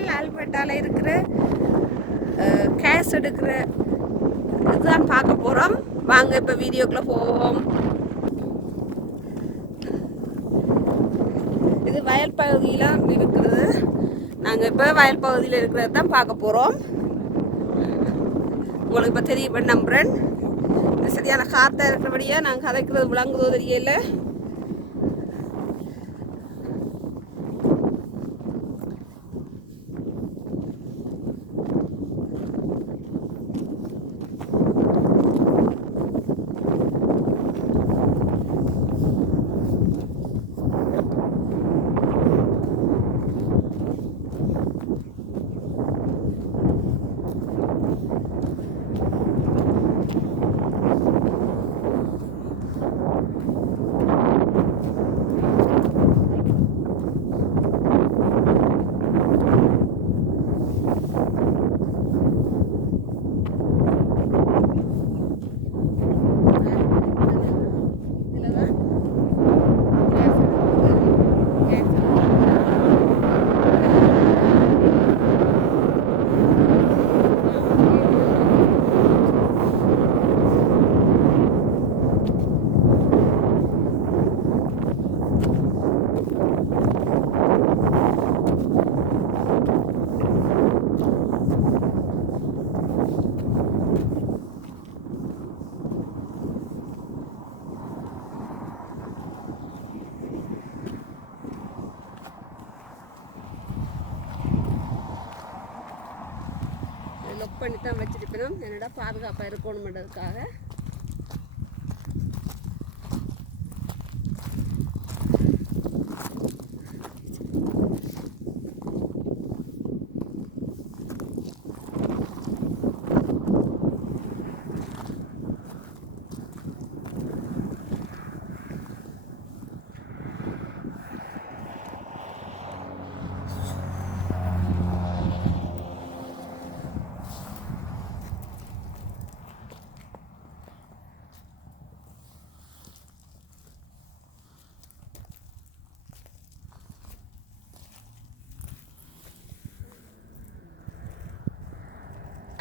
நாங்கள் ஆல்பர்ட்டாவில் இருக்கிற கேஸ் எடுக்கிற இதுதான் பார்க்க போகிறோம். வாங்க இப்போ வீடியோக்குள்ளே போவோம். இது வயல் பகுதியில் இருக்கிறது. நாங்கள் இப்போ வயல் பகுதியில் இருக்கிறது தான் பார்க்க போகிறோம். உங்களுக்கு இப்போ தெரிய நம்புகிறேன். சரியான காற்றா இருக்கிறபடியாக நாங்கள் கதைக்கிறது விளங்குதோ தெரியல. லொக் பண்ணி தான் வச்சுருக்கணும். என்னடா பாதுகாப்பாக இருக்கணுமென்றதுக்காக.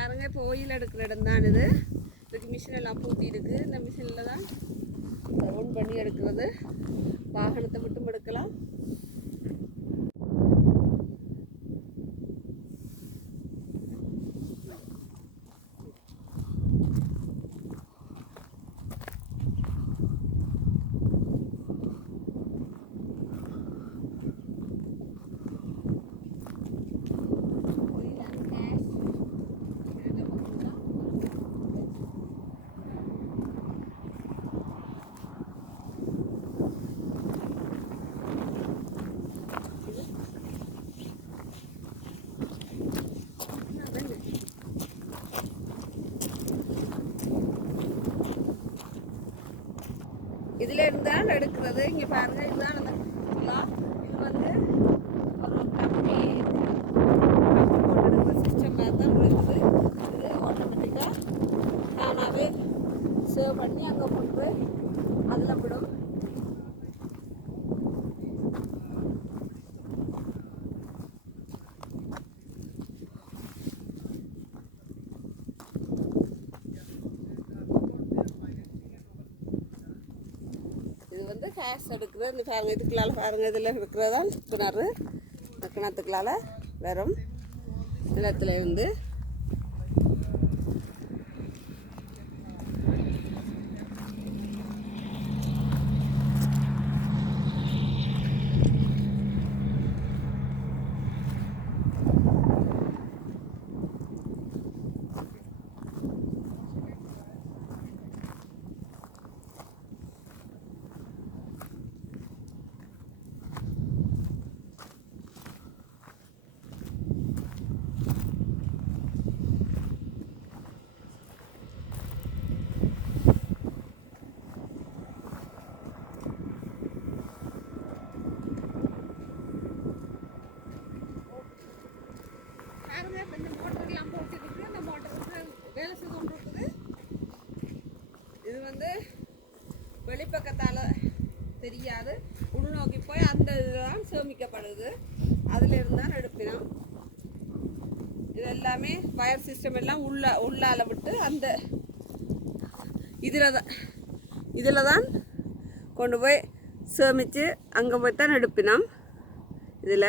பாருங்க, இப்போ ஓயில் எடுக்கிற இடம் தான் இது. இதுக்கு மிஷின் எல்லாம் பூத்தி இருக்கு. இந்த மிஷினில் தான் ரவுண்ட் பண்ணி எடுக்கிறது. வாகனத்தை மட்டும் எடுக்கலாம். இதில் இருந்தால் எடுக்கிறது. இங்கே பாருங்க, இதுதான் அந்த இது வந்து ஒரு கம்பி போட்டு எடுக்கிற சிஸ்டம் மாதிரி தான் இருக்குது. இது ஆட்டோமேட்டிக்காக தானாகவே சேவ் பண்ணி அங்கே போட்டு அதில் விடும். கேஸ் எடுக்கிறது. இந்த பாருங்க, இதுக்குள்ளால பாருங்க, இதில் இருக்கிறதா கிணறு. இந்த கிணத்துக்குள்ளால வரும் நிலத்தில் இருந்து. வந்து வெளிப்பக்கத்தால் தெரியாது, உள்நோக்கி போய் அந்த இதுதான் சேமிக்கப்படுது. அதில் இருந்தால் எடுப்பினோம். இது எல்லாமே வயர் சிஸ்டம் எல்லாம் உள்ளால விட்டு அந்த இதில் தான் கொண்டு போய் சேமித்து அங்கே போய் தான் எடுப்பினோம். இதில்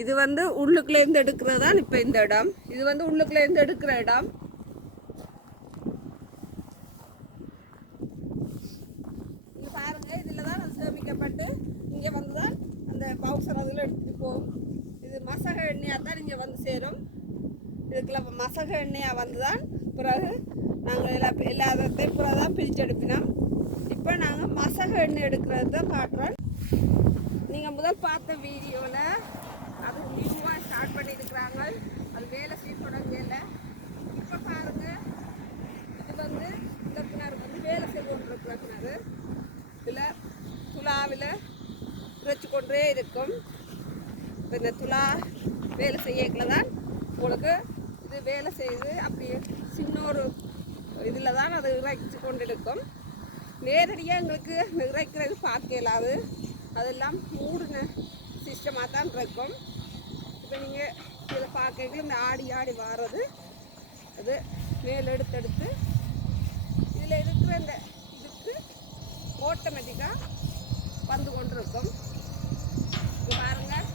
இது வந்து உள்ளுக்குள்ளேருந்து எடுக்கிறது தான் இப்போ இந்த இடம். இது வந்து உள்ளுக்குள்ளேருந்து எடுக்கிற இடம். இங்கே பாருங்கள், இதில் தான் அது சேமிக்கப்பட்டு இங்கே வந்து தான் அந்த பவுசர் அதில் எடுத்துகிட்டு போகும். இது மசக எண்ணெயாக தான் இங்கே வந்து சேரும். இதுக்குள்ள மசக எண்ணெயாக வந்து தான் பிறகு நாங்கள் எல்லாத்தையும் பிறகு தான் பிரித்து எடுப்பினோம். இப்போ நாங்கள் மசக எண்ணெய் எடுக்கிறது தான் காட்டுறோம். நீங்கள் முதல் பார்த்த வீடியோவில் அது நியூவாக ஸ்டார்ட் பண்ணியிருக்கிறாங்க. அது வேலை செய்ய தொடங்கல. இப்போ பாருங்கள், இது வந்து இந்த கிணறு வந்து வேலை செய்து கொண்டிருக்கிற கிணறு. இதில் துலாவில் இறைச்சி கொண்டே இருக்கும். இப்போ இந்த துலா வேலை செய்யக்குள்ள தான் உங்களுக்கு இது வேலை செய்து அப்படியே சின்ன ஒரு இதில் தான் அது இறைச்சி கொண்டு இருக்கும். நேரடியாக எங்களுக்கு இறைக்கிறது பார்க்க இயலாது. அதெல்லாம் மூடின சிஸ்டமாக தான் இருக்கும். இப்போ நீங்கள் இதில் பார்க்க இந்த ஆடி வாரது அது மேல் எடுத்து இதில் இருக்கிற இந்த இதுக்கு ஆட்டோமேட்டிக்காக வந்து கொண்டு இருக்கும். இங்கே பாருங்கள்,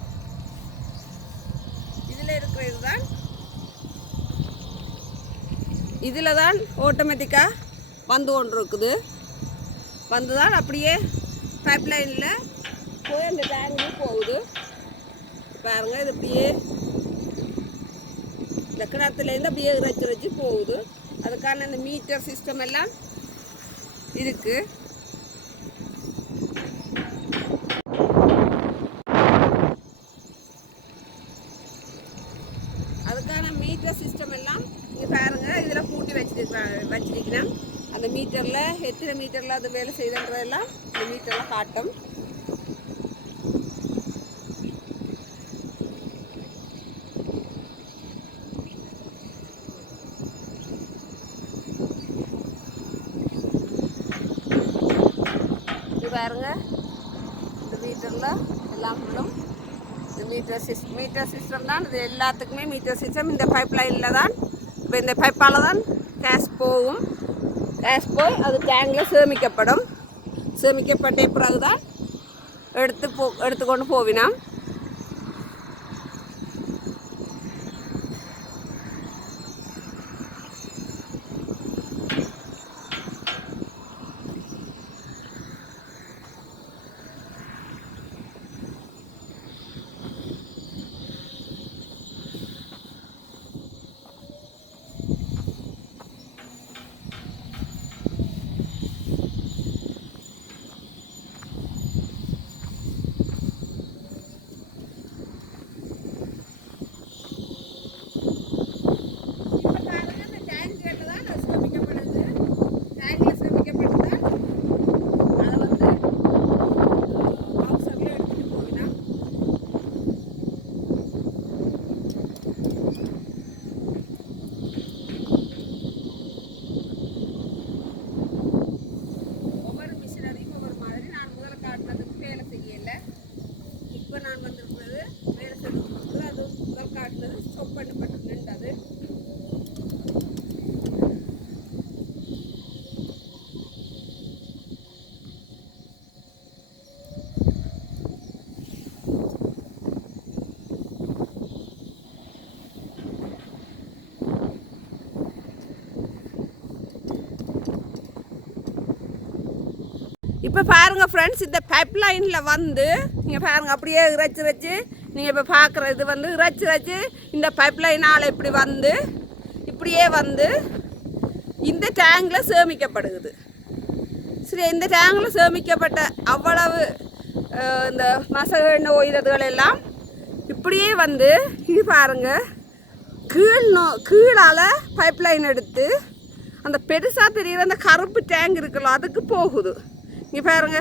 இதில் இருக்கிறது தான் இதில் தான் ஆட்டோமேட்டிக்காக வந்து கொண்டு இருக்குது. வந்து தான் அப்படியே பைப் லைனில் போய் அந்த டேங்கு போகுது. பாருங்கள், இது அப்படியே இந்த கிணத்துலேருந்து அப்படியே இறைச்சி போகுது. அதுக்கான இந்த மீட்டர் சிஸ்டம் எல்லாம் இருக்குது. அதுக்கான மீட்டர் சிஸ்டம் எல்லாம் இங்கே பாருங்கள், இதில் பூட்டி வச்சிருக்கிறேன். அந்த மீட்டரில் எத்தனை மீட்டரில் அது வேலை செய்தன்றதெல்லாம் இந்த மீட்டரில் காட்டும். இது பாருங்க, இந்த மீட்டரில் எல்லாம் விடும். இந்த மீட்டர் சிஸ்டம் தான் இது எல்லாத்துக்குமே. மீட்டர் சிஸ்டம் இந்த பைப் லைனில் தான். இப்போ இந்த பைப்பால் தான் கேஸ் போகும். கேஸ் போய் அது டேங்கில் சேமிக்கப்படும். சேமிக்கப்பட்ட பிறகு தான் எடுத்துக்கொண்டு போவினோம். இப்போ பாருங்கள் ஃப்ரெண்ட்ஸ், இந்த பைப் லைனில் வந்து நீங்கள் பாருங்கள் அப்படியே இறைச்சி நீங்கள் இப்போ பார்க்குற இது வந்து இறைச்சி இந்த பைப் லைனால் இப்படி வந்து இப்படியே வந்து இந்த டேங்கில் சேமிக்கப்படுகிறது. சரி, இந்த டேங்கில் சேமிக்கப்பட்ட அவ்வளவு இந்த மசக எண்ணெய் ஓய்ததுகள் எல்லாம் இப்படியே வந்து இது பாருங்கள் கீழால் பைப் லைன் எடுத்து அந்த பெருசாக தெரிகிற அந்த கருப்பு டேங்க் இருக்குல்ல அதுக்கு போகுது. இங்கே பாருங்க,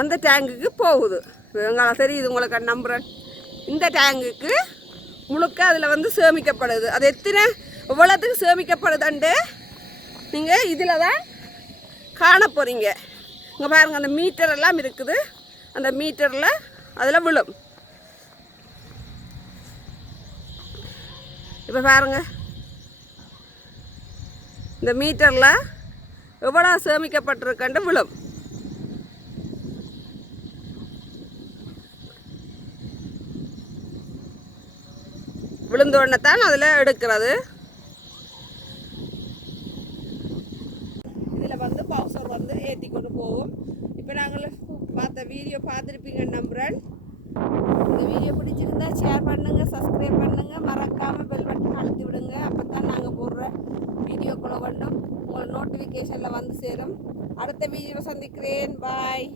அந்த டேங்குக்கு போகுது. உங்களை தெரியுது, உங்களுக்கு நம்புகிறேன். இந்த டேங்குக்கு முழுக்க அதில் வந்து சேமிக்கப்படுது. அது எவ்வளோத்துக்கு சேமிக்கப்படுதுன்ட்டு நீங்கள் இதில் தான் காண போகிறீங்க. இங்கே பாருங்கள், அந்த மீட்டர் எல்லாம் இருக்குது. அந்த மீட்டரில் அதில் விழும். இப்போ பாருங்க, இந்த மீட்டரில் எவ்வளோ சேமிக்கப்பட்டிருக்கண்டு விழும். விழுந்த உடனே தான் அதில் எடுக்கிறது. இதில் வந்து பவுசர் வந்து ஏற்றி கொண்டு போவோம். இப்போ நாங்கள் பார்த்த வீடியோ பார்த்துருப்பீங்கன்னு நம்புகிறேன். இந்த வீடியோ பிடிச்சிருந்தா ஷேர் பண்ணுங்கள், சப்ஸ்கிரைப் பண்ணுங்கள், மறக்காமல் பெல் பட்டன் அழுத்தி விடுங்க. அப்போ தான் நாங்கள் போடுற வீடியோக்குள்ள வேண்டும் உங்கள் நோட்டிஃபிகேஷனில் வந்து சேரும். அடுத்த வீடியோவை சந்திக்கிறேன். பாய்.